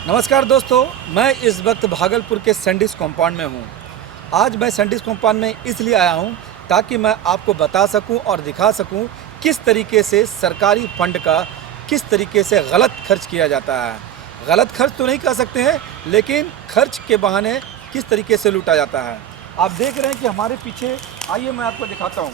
नमस्कार दोस्तों, मैं इस वक्त भागलपुर के सैंडिस कॉम्पाउंड में हूँ। आज मैं सैंडिस कॉम्पाउंड में इसलिए आया हूँ ताकि मैं आपको बता सकूँ और दिखा सकूँ किस तरीके से सरकारी फंड का किस तरीके से गलत खर्च किया जाता है। गलत खर्च तो नहीं कह सकते हैं, लेकिन खर्च के बहाने किस तरीके से लूटा जाता है। आप देख रहे हैं कि हमारे पीछे, आइए मैं आपको दिखाता हूँ।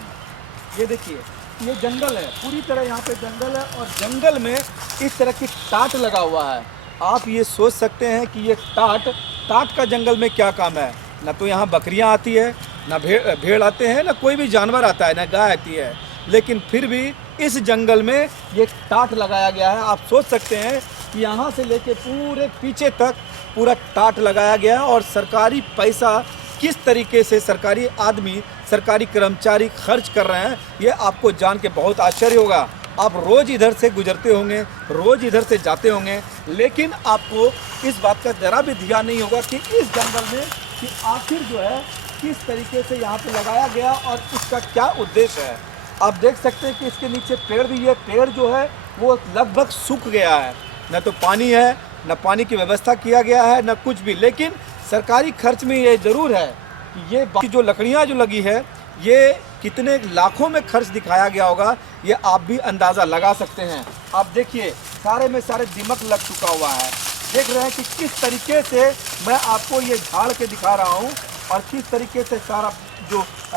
ये देखिए, ये जंगल है, पूरी तरह यहाँ पे जंगल है और जंगल में इस तरह की टाट लगा हुआ है। आप ये सोच सकते हैं कि ये टाट का जंगल में क्या काम है। ना तो यहाँ बकरियाँ आती है, ना भेड़ आते हैं, ना कोई भी जानवर आता है, ना गाय आती है, लेकिन फिर भी इस जंगल में ये टाट लगाया गया है। आप सोच सकते हैं कि यहाँ से लेके पूरे पीछे तक पूरा टाट लगाया गया है और सरकारी पैसा किस तरीके से सरकारी आदमी, सरकारी कर्मचारी खर्च कर रहे हैं, ये आपको जान के बहुत आश्चर्य होगा। आप रोज़ इधर से गुजरते होंगे, रोज़ इधर से जाते होंगे, लेकिन आपको इस बात का ज़रा भी ध्यान नहीं होगा कि इस जंगल में कि आखिर जो है किस तरीके से यहाँ पे लगाया गया और इसका क्या उद्देश्य है। आप देख सकते हैं कि इसके नीचे पेड़ भी है। पेड़ जो है वो लगभग सूख गया है, न तो पानी है, न पानी की व्यवस्था किया गया है, न कुछ भी। लेकिन सरकारी खर्च में ये ज़रूर है कि ये बाकी जो लकड़ियाँ जो लगी है, ये कितने लाखों में खर्च दिखाया गया होगा, ये आप भी अंदाज़ा लगा सकते हैं। आप देखिए, सारे में सारे दीमक लग चुका हुआ है। देख रहे हैं कि किस तरीके से मैं आपको ये झाड़ के दिखा रहा हूँ और किस तरीके से सारा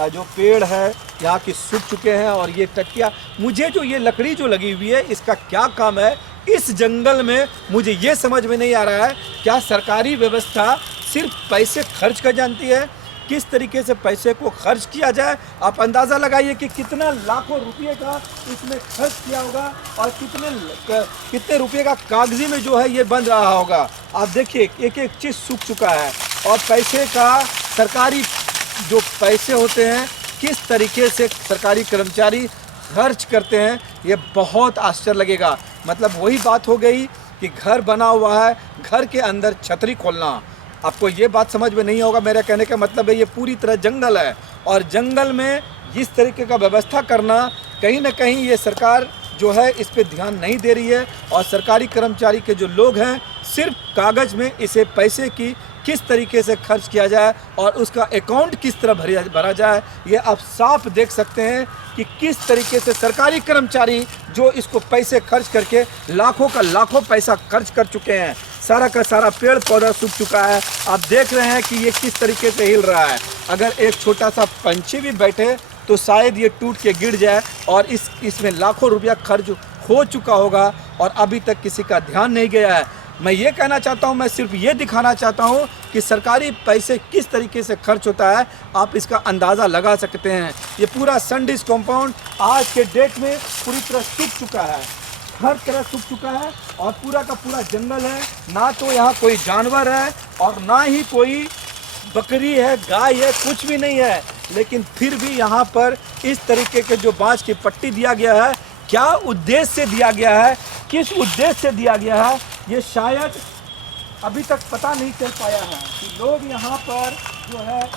जो पेड़ है यहाँ की सूख चुके हैं। और ये टटिया, मुझे जो ये लकड़ी जो लगी हुई है, इसका क्या काम है इस जंगल में, मुझे ये समझ में नहीं आ रहा है। क्या सरकारी व्यवस्था सिर्फ पैसे खर्च कर जानती है? किस तरीके से पैसे को खर्च किया जाए, आप अंदाज़ा लगाइए कि कितना लाखों रुपये का इसमें खर्च किया होगा और कितने रुपये का कागजी में जो है ये बन रहा होगा। आप देखिए, एक एक चीज़ सूख चुका है और पैसे का, सरकारी जो पैसे होते हैं किस तरीके से सरकारी कर्मचारी खर्च करते हैं, ये बहुत आश्चर्य लगेगा। मतलब वही बात हो गई कि घर बना हुआ है, घर के अंदर छतरी खोलना। आपको ये बात समझ में नहीं होगा। मेरा कहने का मतलब है ये पूरी तरह जंगल है और जंगल में इस तरीके का व्यवस्था करना, कहीं ना कहीं ये सरकार जो है इस पे ध्यान नहीं दे रही है। और सरकारी कर्मचारी के जो लोग हैं, सिर्फ कागज़ में इसे पैसे की किस तरीके से खर्च किया जाए और उसका अकाउंट किस तरह भरा जाए, ये आप साफ देख सकते हैं कि किस तरीके से सरकारी कर्मचारी जो इसको पैसे खर्च करके लाखों का लाखों पैसा खर्च कर चुके हैं। सारा का सारा पेड़ पौधा सूख चुका है। आप देख रहे हैं कि ये किस तरीके से हिल रहा है। अगर एक छोटा सा पंछी भी बैठे तो शायद ये टूट के गिर जाए और इसमें लाखों रुपया खर्च हो चुका होगा और अभी तक किसी का ध्यान नहीं गया है। मैं ये कहना चाहता हूँ, मैं सिर्फ ये दिखाना चाहता हूँ कि सरकारी पैसे किस तरीके से खर्च होता है, आप इसका अंदाज़ा लगा सकते हैं। ये पूरा सैंडिस कॉम्पाउंड आज के डेट में पूरी तरह सूख चुका है, हर तरह सूख चुका है और पूरा का पूरा जंगल है। ना तो यहाँ कोई जानवर है और ना ही कोई बकरी है, गाय है, कुछ भी नहीं है। लेकिन फिर भी यहाँ पर इस तरीके के जो बाँस की पट्टी दिया गया है, क्या उद्देश्य से दिया गया है, किस उद्देश्य से दिया गया है, ये शायद अभी तक पता नहीं चल पाया है। कि लोग यहाँ पर जो है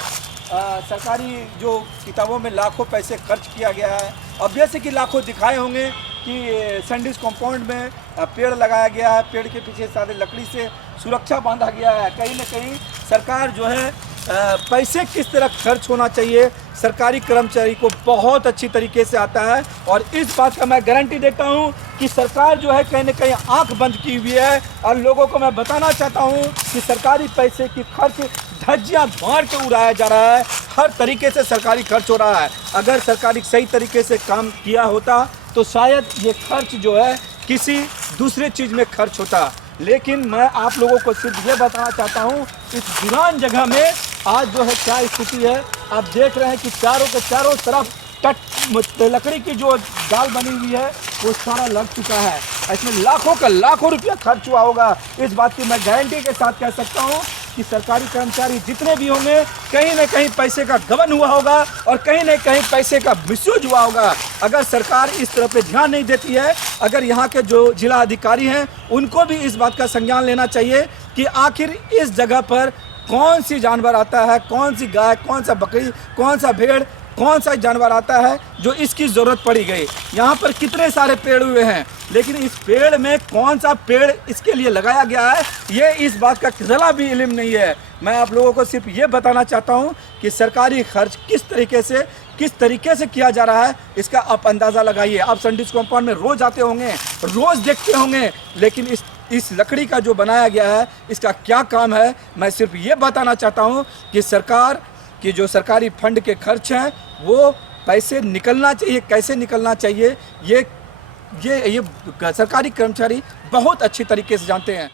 सरकारी जो किताबों में लाखों पैसे खर्च किया गया है। अब जैसे कि लाखों दिखाए होंगे कि सैंडिस कॉम्पाउंड में पेड़ लगाया गया है, पेड़ के पीछे सारे लकड़ी से सुरक्षा बांधा गया है। कहीं ना कहीं सरकार जो है पैसे किस तरह खर्च होना चाहिए, सरकारी कर्मचारी को बहुत अच्छी तरीके से आता है। और इस बात का मैं गारंटी देता हूं कि सरकार जो है कहीं ना कहीं आंख बंद की हुई है। और लोगों को मैं बताना चाहता हूं कि सरकारी पैसे की खर्च धज्जियां मार के उड़ाया जा रहा है। हर तरीके से सरकारी खर्च हो रहा है। अगर सरकारी सही तरीके से काम किया होता तो शायद ये खर्च जो है किसी दूसरे चीज़ में खर्च होता। लेकिन मैं आप लोगों को सिर्फ ये बताना चाहता हूँ, इस वीरान जगह में आज जो है क्या स्थिति है। आप देख रहे हैं कि चारों के चारों तरफ लकड़ी की जो जाल बनी हुई है वो सारा लग चुका है। इसमें लाखों का लाखों रुपया खर्च हुआ होगा। इस बात की मैं गारंटी के साथ कह सकता हूँ कि सरकारी कर्मचारी जितने भी होंगे, कहीं ना कहीं पैसे का गबन हुआ होगा और कहीं ना कहीं पैसे का मिसयूज हुआ होगा। अगर सरकार इस तरह पे ध्यान नहीं देती है, अगर यहाँ के जो जिला अधिकारी हैं उनको भी इस बात का संज्ञान लेना चाहिए कि आखिर इस जगह पर कौन सी जानवर आता है, कौन सी गाय, कौन सा बकरी, कौन सा भेड़, कौन सा जानवर आता है जो इसकी ज़रूरत पड़ी गई। यहाँ पर कितने सारे पेड़ हुए हैं, लेकिन इस पेड़ में कौन सा पेड़ इसके लिए लगाया गया है ये इस बात का ज़रा भी इल्म नहीं है। मैं आप लोगों को सिर्फ ये बताना चाहता हूँ कि सरकारी खर्च किस तरीके से किया जा रहा है, इसका आप अंदाज़ा लगाइए। आप सैंडिस कंपाउंड में रोज़ आते होंगे, रोज़ देखते होंगे, लेकिन इस लकड़ी का जो बनाया गया है इसका क्या काम है, मैं सिर्फ ये बताना चाहता हूँ कि सरकार की जो सरकारी फंड के खर्च हैं वो पैसे निकलना चाहिए, कैसे निकलना चाहिए ये सरकारी कर्मचारी बहुत अच्छी तरीके से जानते हैं।